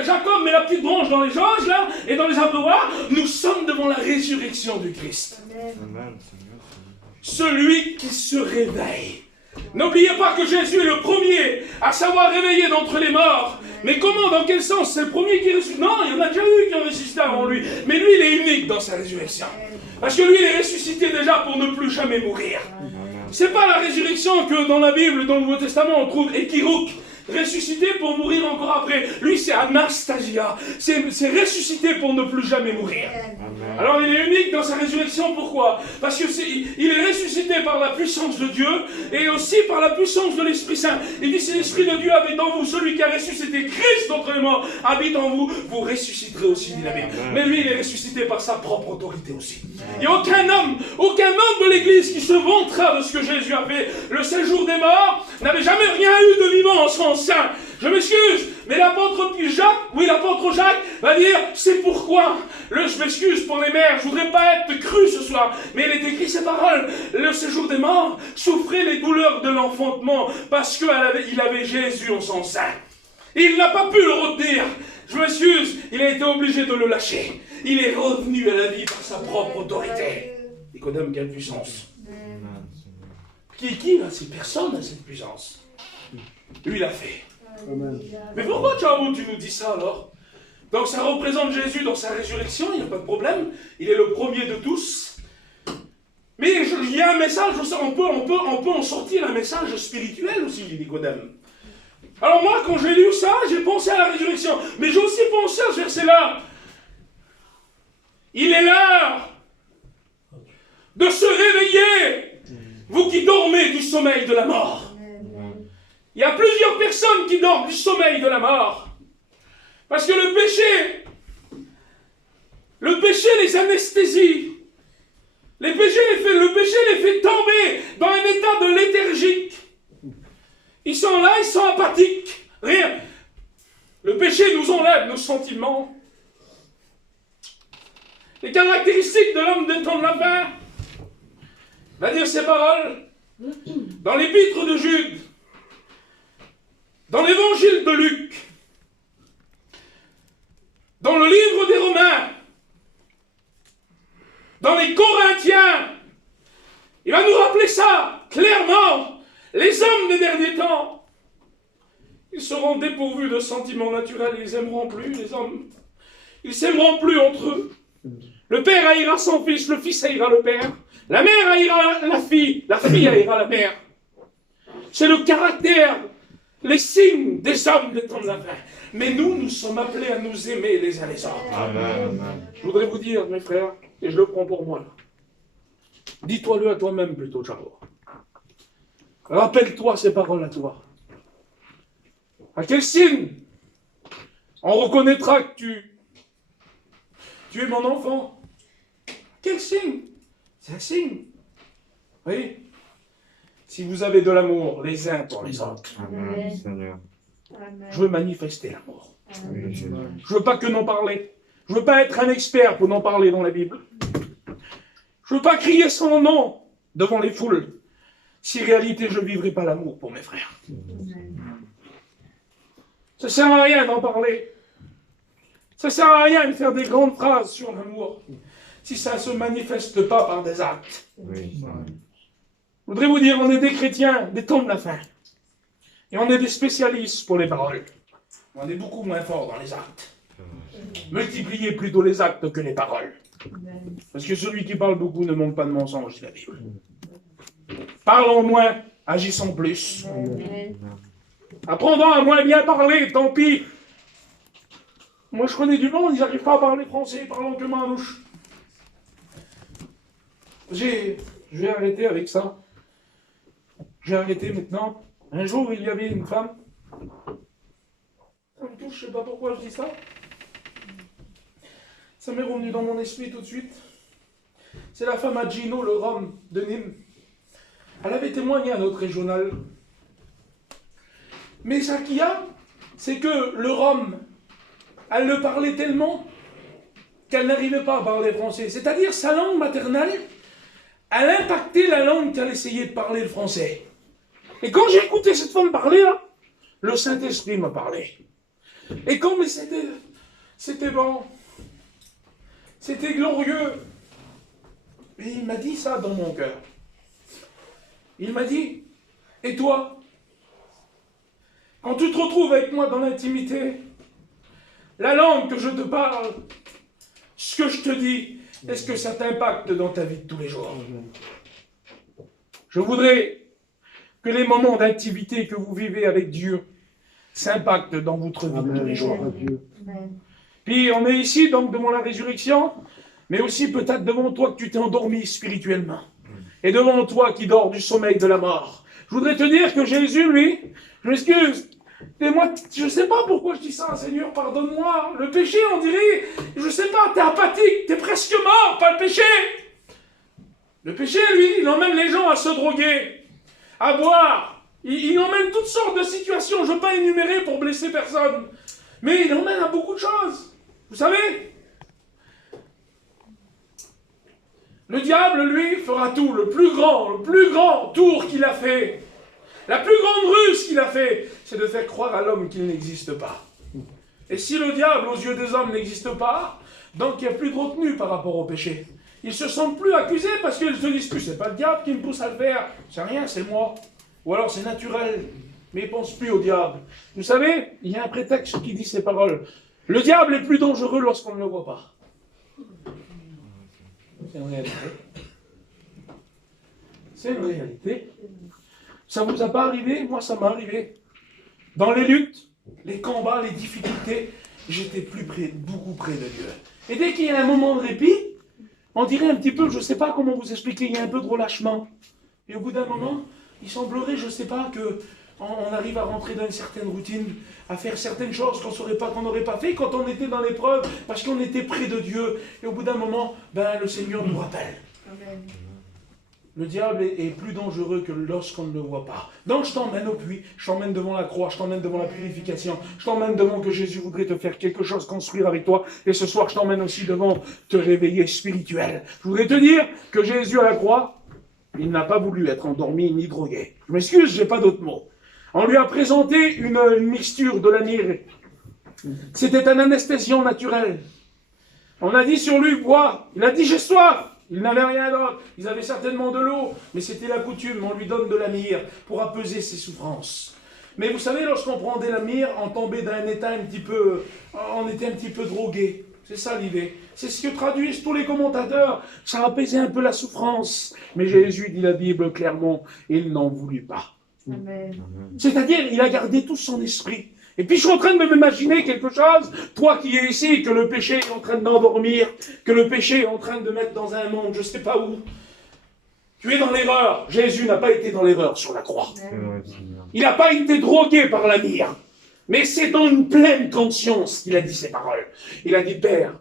Jacob met la petite branche dans les jauges, là, et dans les abreuvoirs, nous sommes devant la résurrection du Christ. Amen. Celui qui se réveille. N'oubliez pas que Jésus est le premier à savoir réveiller d'entre les morts. Mais comment, dans quel sens? C'est le premier qui ressuscite? Non, il y en a déjà eu qui ont ressuscité avant lui. Mais lui, il est unique dans sa résurrection. Parce que lui, il est ressuscité déjà pour ne plus jamais mourir. C'est pas la résurrection que dans la Bible, dans le Nouveau Testament, on trouve équivoque. Ressuscité pour mourir encore après. Lui, c'est Anastasia. C'est ressuscité pour ne plus jamais mourir. Amen. Alors, il est unique dans sa résurrection. Pourquoi? Parce qu'il est ressuscité par la puissance de Dieu et aussi par la puissance de l'Esprit Saint. Il dit, si l'Esprit de Dieu habite en vous, celui qui a ressuscité Christ d'entre les morts habite en vous, vous ressusciterez aussi, dit la Bible. Mais lui, il est ressuscité par sa propre autorité aussi. Il n'y a aucun homme de l'Église qui se vantera de ce que Jésus a fait. Le séjour des morts n'avait jamais rien eu de vivant en son sein. Je m'excuse, mais l'apôtre Jacques va dire, c'est pourquoi. Je m'excuse pour les mères, je voudrais pas être cru ce soir, mais il est écrit ces paroles. Le séjour des morts souffrait les douleurs de l'enfantement parce qu'il avait Jésus en son sein. Il n'a pas pu le retenir. Je m'excuse, il a été obligé de le lâcher. Il est revenu à la vie par sa propre autorité. Nicodème, quelle puissance. Qui a cette personne a cette puissance? Lui, il a fait. Amen. Mais pourquoi, Tchao, tu nous dis ça alors? Donc ça représente Jésus dans sa résurrection, il n'y a pas de problème. Il est le premier de tous. Mais il y a un message, on peut en sortir un message spirituel aussi, Nicodème. Alors moi, quand j'ai lu ça, j'ai pensé à la résurrection. Mais j'ai aussi pensé à ce verset-là. Il est l'heure de se réveiller, vous qui dormez du sommeil de la mort. Il y a plusieurs personnes qui dorment du sommeil de la mort. Parce que le péché les anesthésie. Le péché les fait tomber dans un état de léthargique. Ils sont là, ils sont apathiques. Rien. Le péché nous enlève nos sentiments. Les caractéristiques de l'homme des temps de la fin. Va dire ces paroles dans l'épître de Jude, dans l'évangile de Luc, dans le livre des Romains, dans les Corinthiens. Il va nous rappeler ça clairement. Les hommes des derniers temps, ils seront dépourvus de sentiments naturels. Ils n'aimeront plus les hommes. Ils s'aimeront plus entre eux. Le père haïra son fils, le fils haïra le père. La mère haïra la fille haïra la mère. C'est le caractère, les signes des hommes des temps de la fin. Mais nous sommes appelés à nous aimer les uns les autres. Amen. Je voudrais vous dire, mes frères, et je le prends pour moi là. Dis-toi-le à toi-même plutôt, Charles. Rappelle-toi ces paroles à toi. À quel signe on reconnaîtra que tu es mon enfant? Quel signe? C'est un signe. Oui. Si vous avez de l'amour les uns pour les autres. Amen, Seigneur. Je veux manifester l'amour. Oui, Jésus. Je veux pas que n'en parler. Je veux pas être un expert pour n'en parler dans la Bible. Je veux pas crier son nom devant les foules. Si en réalité je ne vivrai pas l'amour pour mes frères. Ça sert à rien d'en parler. Ça sert à rien de faire des grandes phrases sur l'amour si ça ne se manifeste pas par des actes. Oui, Seigneur. Je voudrais vous dire, on est des chrétiens des temps de la fin. Et on est des spécialistes pour les paroles. On est beaucoup moins forts dans les actes. Multipliez plutôt les actes que les paroles. Parce que celui qui parle beaucoup ne manque pas de mensonge, dit la Bible. Parlons moins, agissons plus. Apprendons à moins bien parler, tant pis. Moi je connais du monde, ils n'arrivent pas à parler français, parlons que manouche. Je vais arrêter avec ça. J'ai arrêté maintenant. Un jour, il y avait une femme. Ça me touche, je ne sais pas pourquoi je dis ça. Ça m'est revenu dans mon esprit tout de suite. C'est la femme à Gino, le Rhum de Nîmes. Elle avait témoigné à notre régional. Mais ça qu'il y a, c'est que le Rhum, elle le parlait tellement qu'elle n'arrivait pas à parler français. C'est-à-dire sa langue maternelle, elle impactait la langue qu'elle essayait de parler le français. Et quand j'ai écouté cette femme parler, là, le Saint-Esprit m'a parlé. Et quand mais c'était bon, c'était glorieux. Et il m'a dit ça dans mon cœur. Il m'a dit, et toi, quand tu te retrouves avec moi dans l'intimité, la langue que je te parle, ce que je te dis, est-ce que ça t'impacte dans ta vie de tous les jours? Je voudrais que les moments d'intimité que vous vivez avec Dieu s'impactent dans votre vie de tous les jours. Puis on est ici donc devant la résurrection, mais aussi peut-être devant toi que tu t'es endormi spirituellement. Et devant toi qui dors du sommeil de la mort. Je voudrais te dire que Jésus, lui, je m'excuse, et moi, je ne sais pas pourquoi je dis ça, Seigneur, pardonne-moi. Le péché, on dirait, je ne sais pas, t'es apathique, t'es presque mort, pas le péché. Le péché, lui, il emmène les gens à se droguer, à boire. Il emmène toutes sortes de situations, je ne veux pas énumérer pour blesser personne. Mais il emmène à beaucoup de choses. Vous savez, le diable, lui, fera tout. Le plus grand tour qu'il a fait, la plus grande ruse qu'il a fait, c'est de faire croire à l'homme qu'il n'existe pas. Et si le diable, aux yeux des hommes, n'existe pas, donc il n'y a plus de retenue par rapport au péché. Ils ne se sentent plus accusés parce qu'ils se disent plus, c'est pas le diable qui me pousse à le faire, c'est rien, c'est moi. Ou alors c'est naturel, mais ils ne pensent plus au diable. Vous savez, il y a un prétexte qui dit ces paroles. Le diable est plus dangereux lorsqu'on ne le voit pas. C'est une réalité. C'est une réalité. Ça ne vous a pas arrivé? Moi, ça m'est arrivé. Dans les luttes, les combats, les difficultés, j'étais beaucoup près de Dieu. Et dès qu'il y a un moment de répit, on dirait un petit peu, je ne sais pas comment vous expliquer, il y a un peu de relâchement. Et au bout d'un moment, il semblerait, je ne sais pas, qu'on arrive à rentrer dans une certaine routine, à faire certaines choses qu'on n'aurait pas fait quand on était dans l'épreuve, parce qu'on était près de Dieu. Et au bout d'un moment, le Seigneur nous rappelle. Amen. Le diable est plus dangereux que lorsqu'on ne le voit pas. Donc je t'emmène au puits, je t'emmène devant la croix, je t'emmène devant la purification, je t'emmène devant que Jésus voudrait te faire quelque chose, construire avec toi. Et ce soir, je t'emmène aussi devant te réveiller spirituel. Je voudrais te dire que Jésus à la croix, il n'a pas voulu être endormi ni drogué. Je m'excuse, je n'ai pas d'autres mots. On lui a présenté une mixture de la myrrhe. C'était un anesthésiant naturel. On a dit sur lui, bois. Il a dit, j'ai soif. Il n'avait rien d'autre. Ils avaient certainement de l'eau, mais c'était la coutume. On lui donne de la myrrhe pour apaiser ses souffrances. Mais vous savez, lorsqu'on prendait la myrrhe, on tombait dans un état un petit peu... On était un petit peu drogué. C'est ça l'idée. C'est ce que traduisent tous les commentateurs. Ça apaisait un peu la souffrance. Mais Jésus dit la Bible clairement, il n'en voulut pas. Amen. C'est-à-dire, il a gardé tout son esprit. Et puis je suis en train de m'imaginer quelque chose, toi qui es ici, que le péché est en train d'endormir, que le péché est en train de mettre dans un monde, je ne sais pas où. Tu es dans l'erreur. Jésus n'a pas été dans l'erreur sur la croix. Il n'a pas été drogué par la myrrhe. Mais c'est dans une pleine conscience qu'il a dit ces paroles. Il a dit, Père,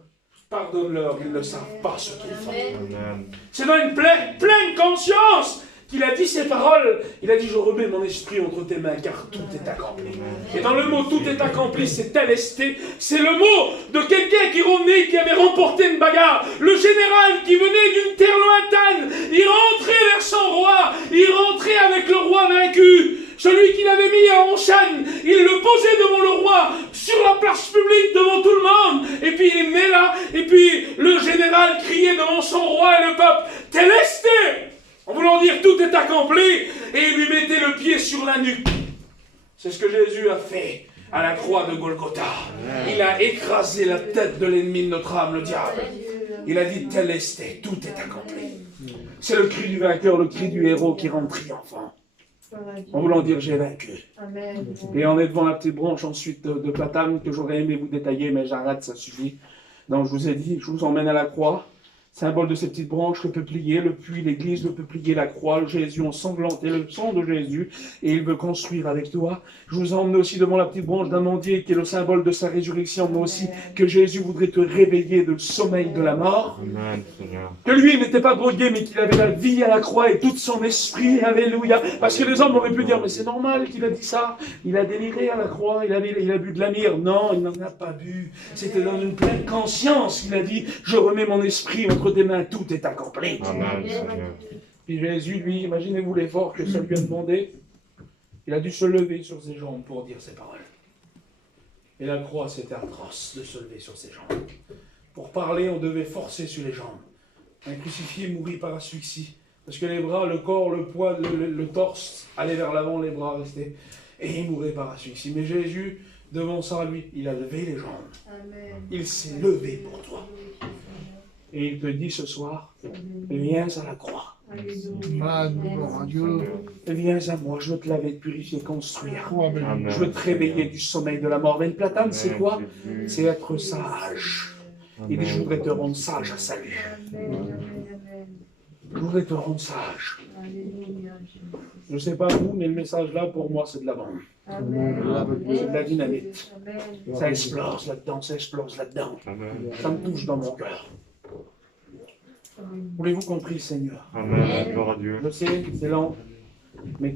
pardonne-leur, ils ne savent pas ce qu'ils font. Amen. C'est dans une pleine conscience qu'il a dit ces paroles. Il a dit, je remets mon esprit entre tes mains, car tout est accompli. Et dans le mot tout est accompli, c'est telesté. C'est le mot de quelqu'un qui revenait, qui avait remporté une bagarre. Le général qui venait d'une terre lointaine, il rentrait vers son roi, il rentrait avec le roi vaincu. Celui qu'il avait mis en chaîne, il le posait devant le roi, sur la place publique, devant tout le monde. Et puis il met là, et puis le général criait devant son roi et le peuple, telesté, en voulant dire tout est accompli, et il lui mettait le pied sur la nuque. C'est ce que Jésus a fait à la croix de Golgotha. Il a écrasé la tête de l'ennemi de notre âme, le diable. Il a dit telesté, tout est accompli. C'est le cri du vainqueur, le cri du héros qui rend triomphant. En voulant dire j'ai vaincu. Amen. Et on est devant la petite branche ensuite de platane que j'aurais aimé vous détailler, mais j'arrête, ça suffit. Donc je vous ai dit, je vous emmène à la croix. Symbole de ces petites branches, le peuplier, le puits, l'église, le peuplier, la croix, le Jésus ensanglanté, le sang de Jésus, et il veut construire avec toi. Je vous emmène aussi devant la petite branche d'amandier qui est le symbole de sa résurrection, mais aussi que Jésus voudrait te réveiller du sommeil de la mort. Amen, Seigneur. Que lui n'était pas drogué, mais qu'il avait la vie à la croix et tout son esprit, alléluia. Parce que les hommes auraient pu dire, mais c'est normal qu'il a dit ça. Il a déliré à la croix, il a bu de la myrrhe. Non, il n'en a pas bu. C'était dans une pleine conscience qu'il a dit, je remets mon esprit entre tes mains, tout est accompli. Amen, Seigneur. Puis Jésus, lui, imaginez-vous l'effort que ça lui a demandé. Il a dû se lever sur ses jambes pour dire ces paroles. Et la croix, c'était atroce de se lever sur ses jambes. Pour parler, on devait forcer sur les jambes. Un crucifié mourit par asphyxie. Parce que les bras, le corps, le poids, le torse allaient vers l'avant, les bras restaient. Et il mourait par asphyxie. Mais Jésus, devant ça, lui, il a levé les jambes. Amen. Il s'est levé pour toi. Et il te dit ce soir, viens à la croix. Viens à moi, je veux te laver, te purifier, construire. Amen. Je veux te réveiller du sommeil de la mort. Mais une platane, c'est Amen, quoi? Jésus. C'est être sage. Il dit, je voudrais te rendre sage à salut. Je voudrais te rendre sage. Je ne sais pas vous, mais le message là, pour moi, c'est de la bombe. C'est de la dynamite. Ça explose là-dedans, ça explose là-dedans. Amen. Ça me touche dans mon cœur. Voulez-vous compris, Seigneur? Amen. Gloire à Dieu. Je sais, c'est lent, mais